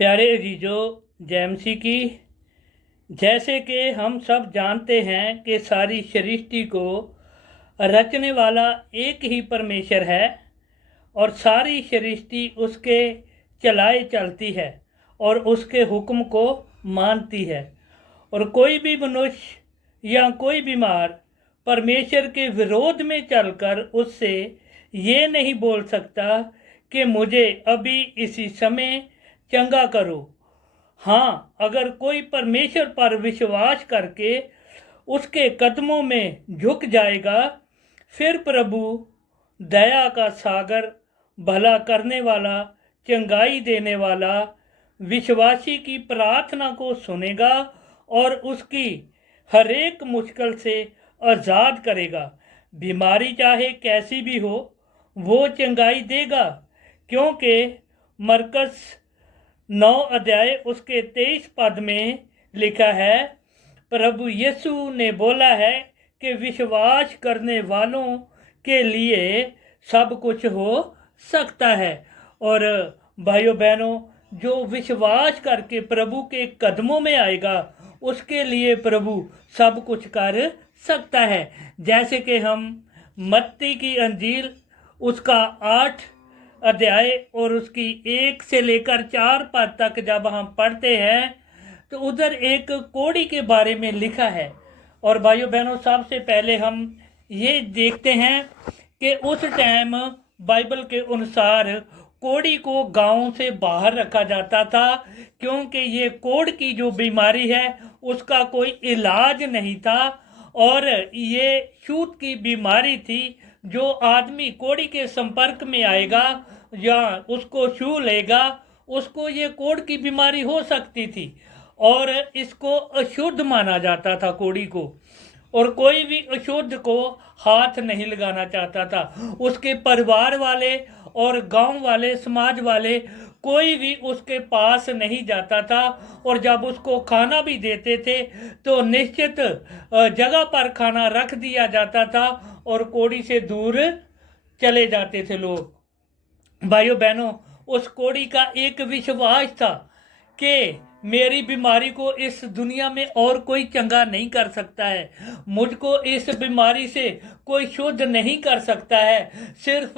प्यारे अजीजों, जय मसीह की। जैसे कि हम सब जानते हैं कि सारी सृष्टि को रचने वाला एक ही परमेश्वर है और सारी सृष्टि उसके चलाए चलती है और उसके हुक्म को मानती है। और कोई भी मनुष्य या कोई बीमार परमेश्वर के विरोध में चलकर उससे ये नहीं बोल सकता कि मुझे अभी इसी समय चंगा करो। हाँ, अगर कोई परमेश्वर पर विश्वास करके उसके कदमों में झुक जाएगा, फिर प्रभु दया का सागर, भला करने वाला, चंगाई देने वाला, विश्वासी की प्रार्थना को सुनेगा और उसकी हर एक मुश्किल से आज़ाद करेगा। बीमारी चाहे कैसी भी हो, वो चंगाई देगा, क्योंकि मरकस 9 अध्याय उसके 23 पद में लिखा है, प्रभु यीशु ने बोला है कि विश्वास करने वालों के लिए सब कुछ हो सकता है। और भाइयों बहनों, जो विश्वास करके प्रभु के कदमों में आएगा, उसके लिए प्रभु सब कुछ कर सकता है। जैसे कि हम मत्ती की अंजील उसका 8 अध्याय और उसकी 1 से लेकर 4 पद तक जब हम पढ़ते हैं तो उधर एक कोढ़ी के बारे में लिखा है। और भाइयों बहनों, सबसे पहले हम ये देखते हैं कि उस टाइम बाइबल के अनुसार कोढ़ी को गांव से बाहर रखा जाता था, क्योंकि ये कोढ़ की जो बीमारी है उसका कोई इलाज नहीं था और ये छूत की बीमारी थी। जो आदमी कोढ़ी के संपर्क में आएगा या उसको छू लेगा, उसको ये कोढ़ की बीमारी हो सकती थी और इसको अशुद्ध माना जाता था कोढ़ी को। और कोई भी अशुद्ध को हाथ नहीं लगाना चाहता था। उसके परिवार वाले और गांव वाले, समाज वाले, कोई भी उसके पास नहीं जाता था। और जब उसको खाना भी देते थे तो निश्चित जगह पर खाना रख दिया जाता था और कोढ़ी से दूर चले जाते थे लोग। भाइयों बहनों, उस कोढ़ी का एक विश्वास था कि मेरी बीमारी को इस दुनिया में और कोई चंगा नहीं कर सकता है, मुझको इस बीमारी से कोई शुद्ध नहीं कर सकता है, सिर्फ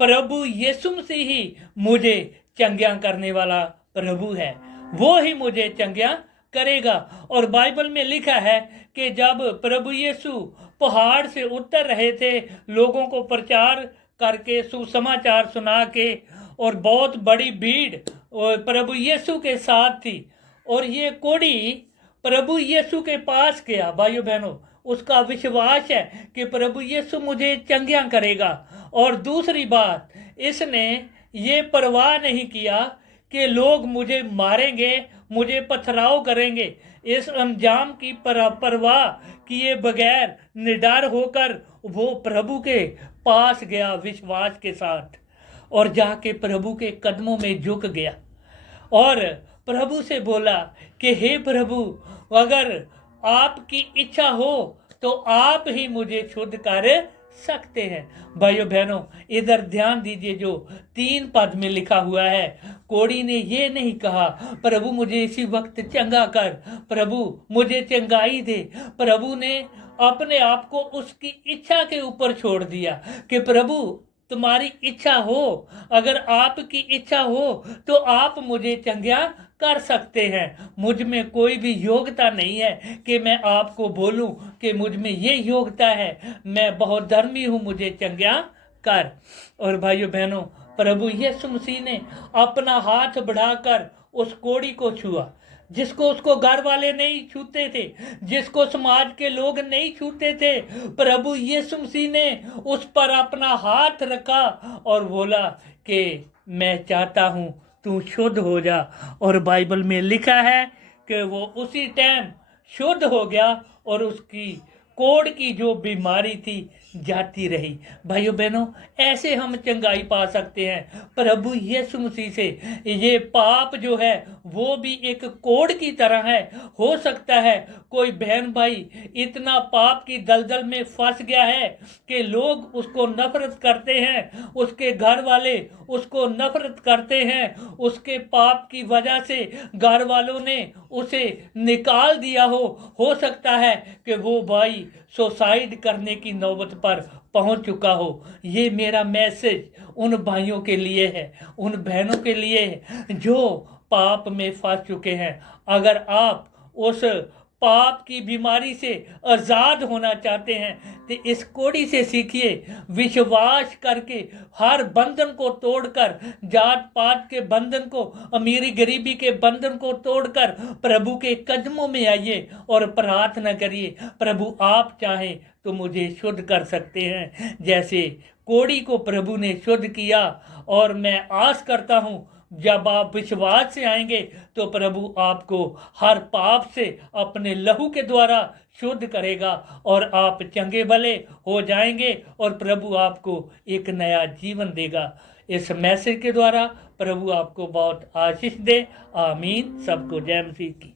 प्रभु यीशु मसीह ही मुझे चंगा करने वाला प्रभु है, वो ही मुझे चंगा करेगा। और बाइबल में लिखा है कि जब प्रभु यीशु पहाड़ से उतर रहे थे, लोगों को प्रचार करके, सुसमाचार सुना के, और बहुत बड़ी भीड़ प्रभु यीशु के साथ थी, और ये कोढ़ी प्रभु यीशु के पास गया। भाइयों बहनों, उसका विश्वास है कि प्रभु यीशु मुझे चंगा करेगा। और दूसरी बात, इसने ये परवाह नहीं किया कि लोग मुझे मारेंगे, मुझे पथराव करेंगे। इस अंजाम की परवाह किए बगैर निडर होकर वो प्रभु के पास गया विश्वास के साथ और जाके प्रभु के कदमों में झुक गया और प्रभु से बोला कि हे प्रभु, अगर आपकी इच्छा हो तो आप ही मुझे शुद्ध कर सकते हैं। भाइयों बहनों, इधर ध्यान दीजिए, जो 3 पद में लिखा हुआ है, कोढ़ी ने ये नहीं कहा प्रभु मुझे इसी वक्त चंगा कर, प्रभु मुझे चंगाई दे। प्रभु ने अपने आप को उसकी इच्छा के ऊपर छोड़ दिया कि प्रभु तुम्हारी इच्छा हो, अगर आपकी इच्छा हो तो आप मुझे चंगा कर सकते हैं। मुझ में कोई भी योग्यता नहीं है कि मैं आपको बोलूं कि मुझ में ये योग्यता है, मैं बहुत धर्मी हूं, मुझे चंगा कर। और भाइयों बहनों, प्रभु यीशु मसीह ने अपना हाथ बढ़ाकर उस कोढ़ी को छुआ, जिसको उसको घर वाले नहीं छूते थे, जिसको समाज के लोग नहीं छूते थे। प्रभु यीशु मसीह ने उस पर अपना हाथ रखा और बोला कि मैं चाहता हूं तू शुद्ध हो जा। और बाइबल में लिखा है कि वो उसी टाइम शुद्ध हो गया और उसकी कोढ़ की जो बीमारी थी जाती रही। भाइयों बहनों, ऐसे हम चंगाई पा सकते हैं प्रभु यीशु मसीह से। ये पाप जो है वो भी एक कोड़ की तरह है। हो सकता है कोई बहन भाई इतना पाप की दलदल में फंस गया है कि लोग उसको नफरत करते हैं, उसके घर वाले उसको नफरत करते हैं, उसके पाप की वजह से घर वालों ने उसे निकाल दिया हो सकता है कि वो भाई सुसाइड करने की नौबत पर पहुंच चुका हो। ये मेरा मैसेज उन भाइयों के लिए है, उन बहनों के लिए है जो पाप में फंस चुके हैं। अगर आप उस पाप की बीमारी से आज़ाद होना चाहते हैं तो इस कोड़ी से सीखिए, विश्वास करके हर बंधन को तोड़कर, जात पात के बंधन को, अमीरी गरीबी के बंधन को तोड़कर प्रभु के कदमों में आइए और प्रार्थना करिए, प्रभु आप चाहें तो मुझे शुद्ध कर सकते हैं जैसे कोड़ी को प्रभु ने शुद्ध किया। और मैं आस करता हूं जब आप विश्वास से आएंगे तो प्रभु आपको हर पाप से अपने लहू के द्वारा शुद्ध करेगा और आप चंगे भले हो जाएंगे और प्रभु आपको एक नया जीवन देगा। इस मैसेज के द्वारा प्रभु आपको बहुत आशीष दे। आमीन। सबको जय मसीह की।